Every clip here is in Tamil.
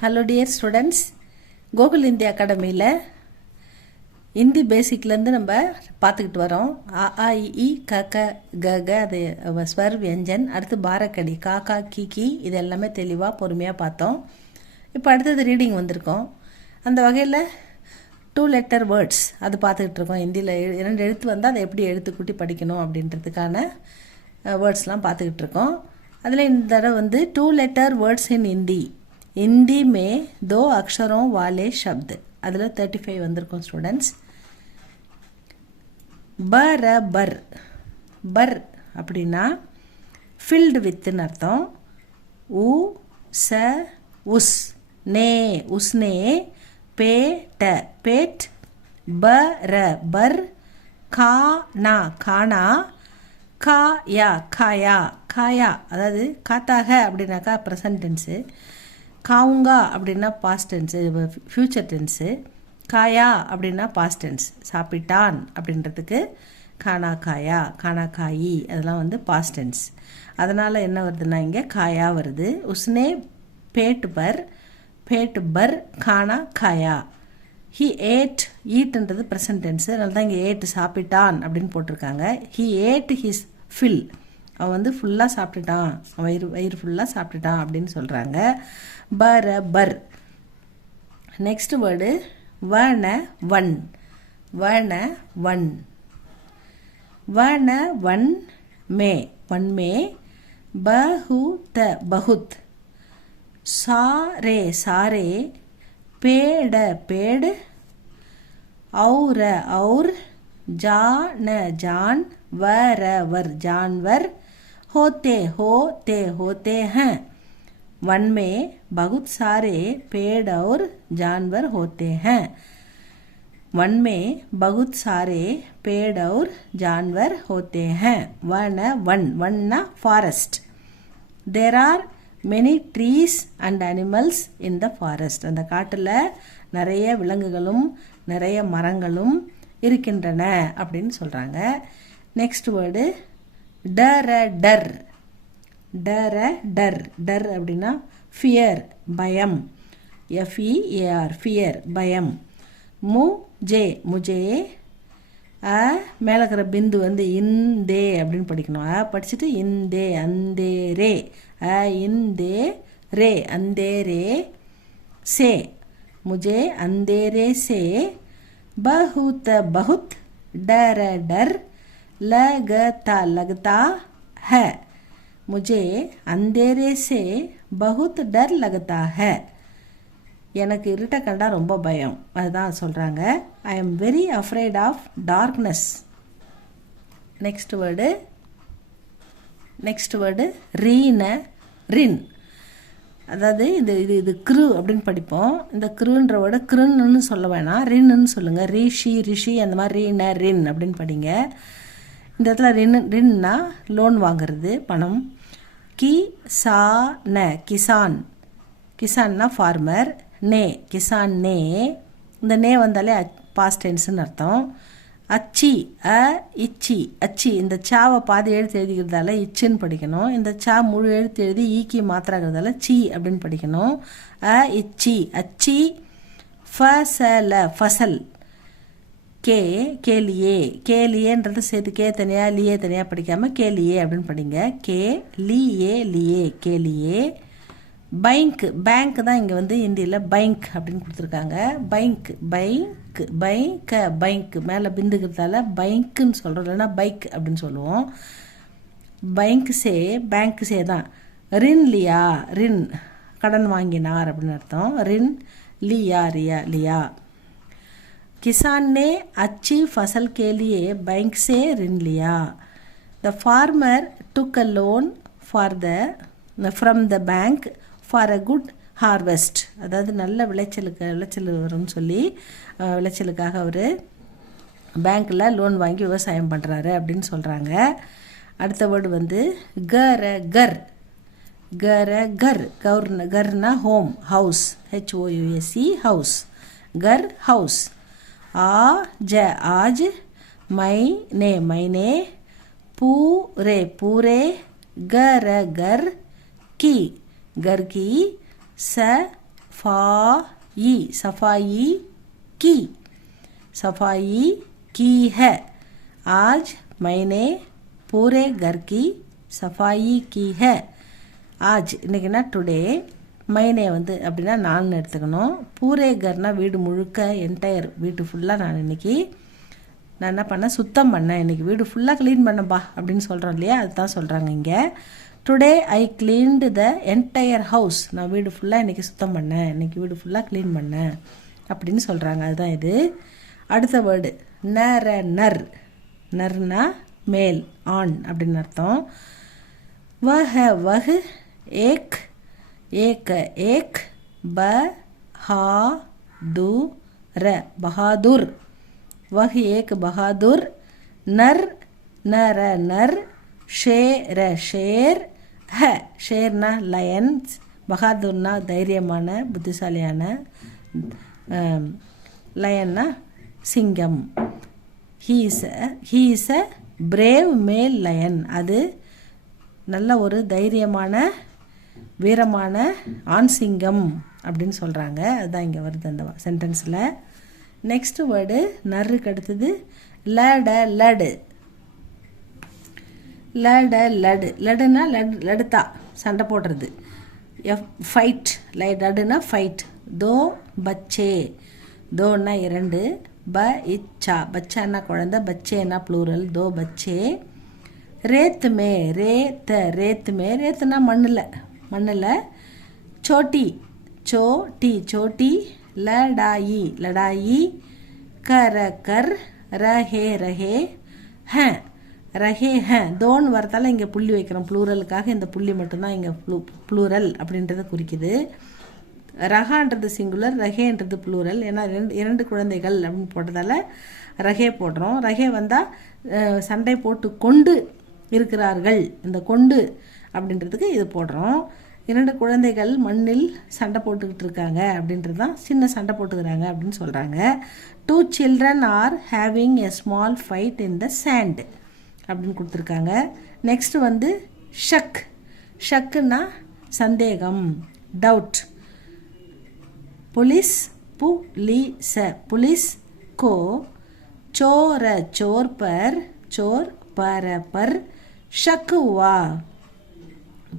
Hello dear students, Gokul India அகாடமியில் ஹிந்தி பேசிக்லேருந்து நம்ம பார்த்துக்கிட்டு வரோம். ஆ ஆ இ க க க க அது ஸ்வர் வியஞ்சன், அடுத்து பாரக்கடி கா கா கி கி, இது எல்லாமே தெளிவாக பொறுமையாக பார்த்தோம். இப்போ அடுத்தது ரீடிங் வந்திருக்கோம். அந்த வகையில் 2 லெட்டர் வேர்ட்ஸ் அது பார்த்துக்கிட்டு இருக்கோம். ஹிந்தியில் 2 எழுத்து வந்தால் அதை எப்படி எழுத்து கூட்டி படிக்கணும் அப்படின்றதுக்கான வேர்ட்ஸ்லாம் பார்த்துக்கிட்டு இருக்கோம். அதில் இந்த தடவை வந்து 2 letter words in Hindi. Hindi में 2 अक्षरों वाले शब्द அதில் 35 வந்திருக்கும் ஸ்டூடெண்ட்ஸ். பர் பர் அப்படின்னா ஃபில்டு வித்துன்னு அர்த்தம். உ ச உஸ் நே உஸ்னே பேட்ட பேட் பர் கானா கானா காயா காயா காயா அதாவது காத்தாக அப்படின்னாக்கா ப்ரெசன்ட் டென்ஸு, காவுங்கா அப்படின்னா பாஸ்ட் டென்ஸு ஃப்யூச்சர் டென்ஸு, காயா அப்படின்னா பாஸ்ட் டென்ஸ். சாப்பிட்டான் அப்படின்றதுக்கு கானா காயா கானா காயி அதெல்லாம் வந்து பாஸ்ட் டென்ஸ். அதனால் என்ன வருதுன்னா இங்கே காயா வருது. உஸ்னே பேட் பர் கானா காயா. ஹி ஏட் ஈட்ன்றது ப்ரெசன்ட் டென்ஸு, அதனால தான் இங்கே ஏட் சாப்பிட்டான் அப்படின்னு போட்டிருக்காங்க. ஹி ஏட் ஹிஸ் ஃபில், அவன் வந்து ஃபுல்லாக சாப்பிட்டுட்டான், வயிறு ஃபுல்லாக சாப்பிட்டுட்டான் அப்படின்னு சொல்கிறாங்க. பர். நெக்ஸ்ட் வேர்டு வன வன் மே பஹுத் சாரே பேட் और जान वर जानवर होते हैं. वन में बहुत सारे पेड़ और जानवर होते हैं. वन में बहुत सारे पेड़ और जानवर होते हैं. One forest. There are many trees and animals in the forest. அந்த காட்டில் நிறைய விலங்குகளும் நிறைய மரங்களும் இருக்கின்றன அப்படின்னு சொல்கிறாங்க. நெக்ஸ்ட் வேர்டு டர் அப்படின்னா ஃபியர் பயம். FEAR ஃபியர் பயம். முஜே மேலே இருக்கிற பிந்து வந்து இந்தே அப்படின்னு படிக்கணும். படிச்சுட்டு இந்தே அந்தேரே இந்தே ரே से मुझे अंधेरे से बहुत डर लगता है. मुझे अंधेरे से बहुत डर लगता है. எனக்கு இருட்டை கண்டா ரொம்ப பயம், அதுதான் சொல்கிறாங்க. I am very afraid of darkness. Next word ரின். அதாவது இது க்ரு அப்படின்னு படிப்போம். இந்த க்ருன்ற வேர்டை க்ருன்னு சொல்ல வேணாம், ரின்னு சொல்லுங்கள். ரிஷி அந்த மாதிரி ரின் அப்படின்னு படிங்க. இந்த இடத்துல ரின்னா லோன் வாங்கிறது, பணம். கிசான்னா ஃபார்மர். கிசான் இந்த நே வந்தாலே பாஸ்ட் டென்ஸ்னு அர்த்தம். அச்சி இந்த சாவை பாதி எழுத்து எழுதிக்கிறதால இச்சுன்னு படிக்கணும். இந்த சா முழு எழுத்து எழுதி ஈக்கி மாத்திராகிறதால சி அப்படின்னு படிக்கணும். அச்சி ஃபசல். கேலியேன்றது சேர்த்து கே தனியாக லியே தனியாக படிக்காமல் கேலியே அப்படின்னு படிங்க. லியே கேலியே. பேங்க் தான் இங்கே வந்து ஹிந்தியில் பைங்க் அப்படின்னு கொடுத்துருக்காங்க. பைங்க் மேலே பிந்துக்கிறதால பைங்க்குன்னு சொல்கிறோம், இல்லைன்னா பைக் அப்படின்னு சொல்லுவோம். பேங்க் சே தான். ரின் கடன் வாங்கினார் அப்படின்னு அர்த்தம். ரின் லியா. किसान ने अच्छी फसल के लिए बैंक से ऋण लिया. The farmer took a loan from the bank for a good harvest. அதாவது நல்ல விளைச்சல் வரும்னு சொல்லி விளைச்சலுக்காக அவர் பேங்க்கில் லோன் வாங்கி விவசாயம் பண்ணுறாரு அப்படின்னு சொல்கிறாங்க. அடுத்த வேர்டு வந்து கர்னா home house. HOUSE house. House. आज मैंने पूरे घर की सफाई की है। आज मैंने पूरे घर की सफाई की है। आज இன்னைக்குனா டுடே, மைனே வந்து அப்படின்னா நான் எடுத்துக்கணும். பூரே கர்னா வீடு முழுக்க, என்டையர் வீட்டு ஃபுல்லாக நான் என்ன பண்ணேன், சுத்தம் பண்ணேன். இன்றைக்கி வீடு ஃபுல்லாக க்ளீன் பண்ணப்பா அப்படின்னு சொல்கிறோம் இல்லையா, அதுதான் சொல்கிறாங்க இங்கே. Today I cleaned the entire house. நான் வீடு ஃபுல்லாக இன்றைக்கி சுத்தம் பண்ணேன், இன்றைக்கி வீடு ஃபுல்லாக க்ளீன் பண்ணேன் அப்படின்னு சொல்கிறாங்க. அதுதான் இது. அடுத்த வேர்டு நர்னா மேல், ஆண் அப்படின்னு அர்த்தம். வஹ் ஏக் பஹாதுர். वह एक बहादुर. नर शेर है. शेरना लयन्स, बहादुरना தைரியமான புத்திசாலியான, லயன்னா சிங்கம். he is a brave male lion. அது நல்ல ஒரு தைரியமான வீரமான ஆண் சிங்கம் அப்படின்னு சொல்கிறாங்க. அதுதான் இங்கே வருது அந்த சென்டென்ஸில். நெக்ஸ்ட் வேர்டு நர்ருக்கு அடுத்தது லடுனா லடுத்தா சண்டை போடுறது. ஃபைட், லடுனா ஃபைட். தோ பச்சே, தோன்னா 2, பச்சான்னா குழந்தை, பச்சேன்னா ப்ளூரல், தோ பச்சே. ரேத்துனா மண்ணில். சோட்டி लड़ाई कर रहे हैं. தோன்னு வரதால இங்கே புள்ளி வைக்கிறோம் ப்ளூரலுக்காக. இந்த புள்ளி மட்டும்தான் இங்கே ப்ளூரல் அப்படின்றத குறிக்குது. ரஹான்றது சிங்குலர், ரஹேன்றது ப்ளூரல். ஏன்னா 2 குழந்தைகள் அப்படின்னு போட்டதால ரஹே போடுறோம். ரஹே வந்தால் சண்டை போட்டு கொண்டு இருக்கிறார்கள், இந்த கொண்டு அப்படின்றதுக்கு இது போடுறோம். 2 குழந்தைகள் மண்ணில் சண்டை போட்டுக்கிட்டு இருக்காங்க அப்படின்றது தான், சின்ன சண்டை போட்டுக்கிறாங்க அப்படின்னு சொல்கிறாங்க. 2 children are having a small fight in the sand அப்படின்னு கொடுத்துருக்காங்க. நெக்ஸ்ட் வந்து ஷக்குன்னா சந்தேகம், டவுட். पुलिस को चोर पर शक हुआ.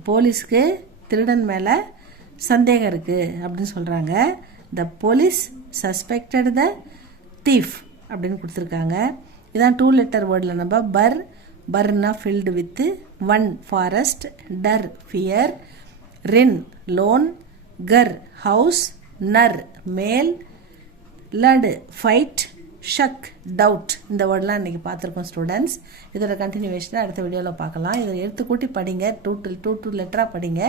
போலீஸ்க்கு திருடன் மேலே சந்தேகம் இருக்குது அப்படின்னு சொல்கிறாங்க. The police suspected the thief அப்படின்னு கொடுத்துருக்காங்க. இதான் 2 letter வேர்டில் நம்ம பர்னா ஃபில்டு வித் 1 ஃபாரஸ்ட், டர் ஃபியர், ரின் லோன், கர் ஹவுஸ், நர் மேல், லடு ஃபைட், ஷக் டவுட். இந்த வேர்டெலாம் இன்றைக்கி பார்த்துருக்கோம் ஸ்டூடெண்ட்ஸ். இதோட கண்டினியூவேஷனை அடுத்த வீடியோவில் பார்க்கலாம். இதை எடுத்து கூட்டி படிங்க, 2 லெட்டராக படிங்க.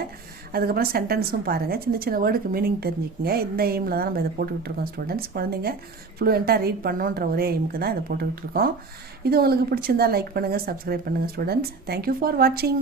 அதுக்கப்புறம் சென்டென்ஸும் பாருங்கள். சின்ன வேர்டுக்கு மீனிங் தெரிஞ்சுக்கங்க. இந்த எய்மில் தான் நம்ம இதை போட்டுக்கிட்டு இருக்கோம் ஸ்டூடெண்ட்ஸ். குழந்தைங்க ஃப்ளூயண்ட்டாக ரீட் பண்ணணுன்ற ஒரே எய்முக்கு தான் இதை போட்டுக்கிட்டு இருக்கோம். இது உங்களுக்கு பிடிச்சிருந்தால் லைக் பண்ணுங்கள், சப்ஸ்கிரைப் பண்ணுங்கள் ஸ்டூடெண்ட்ஸ். தேங்க்யூ ஃபார் வாட்சிங்.